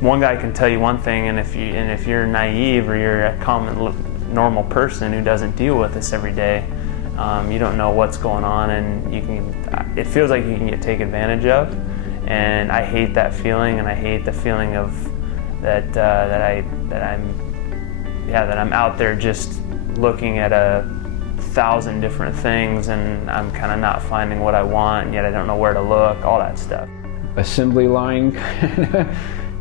one guy can tell you one thing, and if you're naive or you're a common normal person who doesn't deal with this every day, you don't know what's going on, and it feels like you can get taken advantage of. And I hate that feeling, and I hate the feeling of that I'm out there just looking at 1,000 different things, and I'm kind of not finding what I want, and yet I don't know where to look, all that stuff. Assembly line,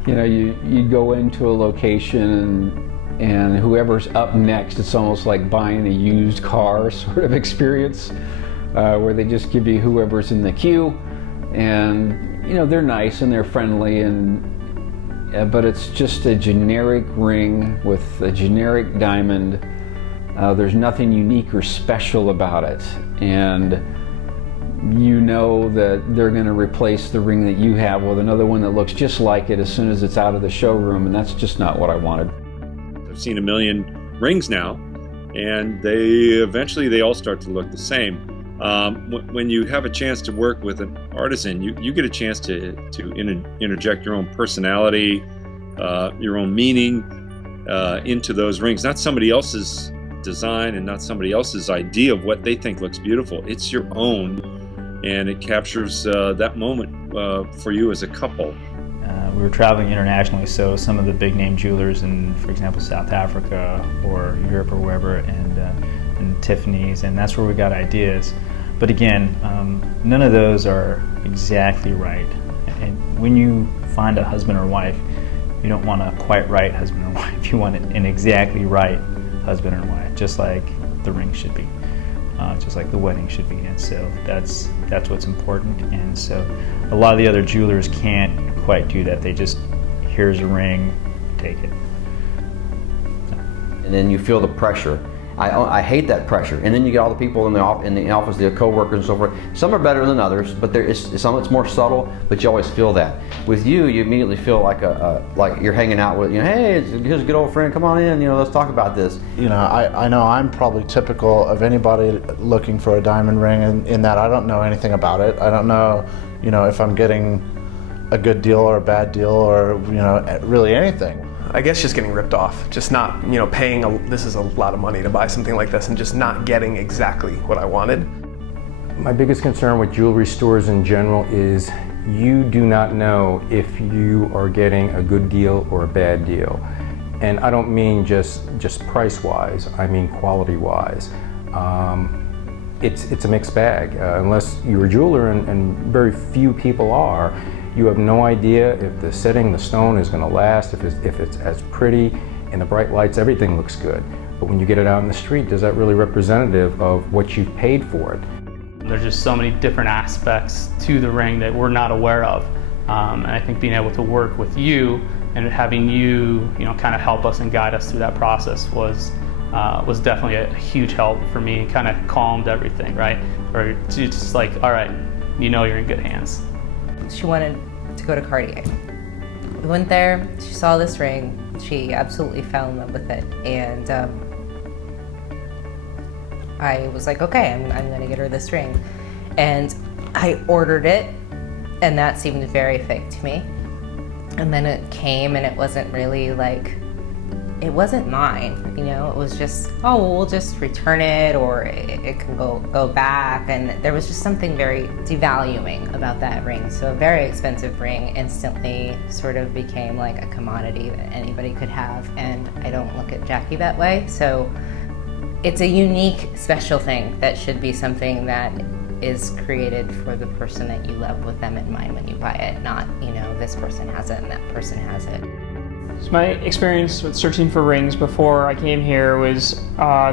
you know, you go into a location and whoever's up next, it's almost like buying a used car sort of experience, where they just give you whoever's in the queue, and you know, they're nice and they're friendly, but it's just a generic ring with a generic diamond. There's nothing unique or special about it, and you know that they're going to replace the ring that you have with another one that looks just like it as soon as it's out of the showroom, and that's just not what I wanted. I've seen 1 million rings now, and they all start to look the same. When you have a chance to work with an artisan, you get a chance to interject your own personality, your own meaning into those rings. Not somebody else's design and not somebody else's idea of what they think looks beautiful. It's your own, and it captures that moment for you as a couple. We were traveling internationally, so some of the big name jewelers in, for example, South Africa or Europe or wherever, and Tiffany's, and that's where we got ideas. But again, none of those are exactly right. And when you find a husband or wife, you don't want a quite right husband or wife. You want an exactly right husband or wife, just like the ring should be, just like the wedding should be. And so that's what's important. And so a lot of the other jewelers can't quite do that. They just, here's a ring, take it. And then you feel the pressure. I hate that pressure. And then you get all the people in the office, the co-workers and so forth. Some are better than others, but some it's more subtle, but you always feel that. With you immediately feel like like you're hanging out with, you know, hey, here's a good old friend, come on in, you know, let's talk about this. You know, I know I'm probably typical of anybody looking for a diamond ring in that I don't know anything about it. I don't know, you know, if I'm getting a good deal or a bad deal or, you know, really anything. I guess just getting ripped off, just not, you know, paying this is a lot of money to buy something like this and just not getting exactly what I wanted. My biggest concern with jewelry stores in general is you do not know if you are getting a good deal or a bad deal. And I don't mean just price-wise, I mean quality-wise. It's a mixed bag. Unless you're a jeweler, and very few people are, you have no idea if the setting, the stone is going to last, if it's as pretty, in the bright lights, everything looks good. But when you get it out in the street, is that really representative of what you've paid for it? There's just so many different aspects to the ring that we're not aware of. And I think being able to work with you and having you, you know, kind of help us and guide us through that process was definitely a huge help for me. It kind of calmed everything, right? Or just like, all right, you know you're in good hands. She wanted to go to Cartier. We went there, she saw this ring, she absolutely fell in love with it, and I was like, okay, I'm gonna get her this ring. And I ordered it, and that seemed very fake to me. And then it came, and it wasn't really like, it wasn't mine, you know, it was just, oh, well, we'll just return it, or it can go back, and there was just something very devaluing about that ring. So a very expensive ring instantly sort of became like a commodity that anybody could have, and I don't look at Jackie that way. So it's a unique, special thing that should be something that is created for the person that you love with them in mind when you buy it, not, you know, this person has it and that person has it. So my experience with searching for rings before I came here was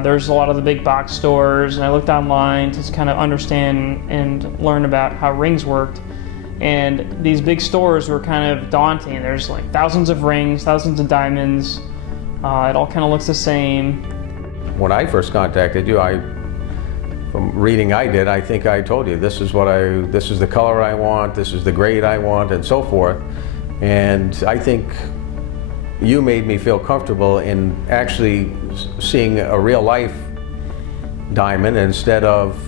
there's a lot of the big box stores, and I looked online to kind of understand and learn about how rings worked. And these big stores were kind of daunting. There's like thousands of rings, thousands of diamonds. It all kind of looks the same. When I first contacted you, from reading I did, I think I told you this is the color I want, this is the grade I want, and so forth. And I think you made me feel comfortable in actually seeing a real life diamond instead of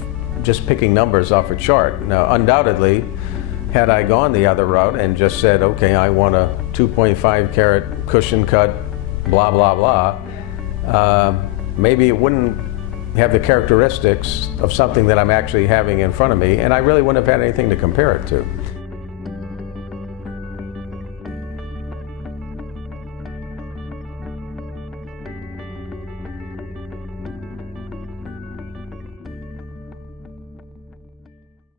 just picking numbers off a chart. Now, undoubtedly, had I gone the other route and just said, okay, I want a 2.5 carat cushion cut, blah, blah, blah, maybe it wouldn't have the characteristics of something that I'm actually having in front of me, and I really wouldn't have had anything to compare it to.